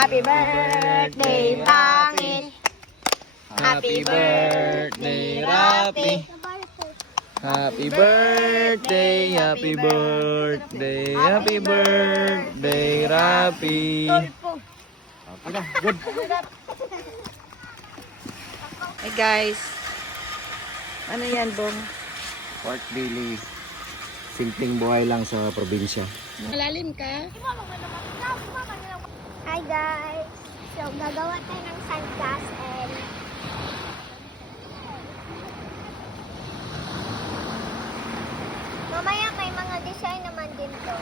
Happy birthday, Tangin. Happy birthday, Rapi. Happy birthday, happy birthday, happy birthday, Rapi. Okay na, good. Hey guys. Ano yan, Bong? Pork belly. Simpleng buhay lang sa probinsya. Malalim ka? Hi guys! So, gagawa tayo ng sandcastle. Mamaya may mga design naman din to.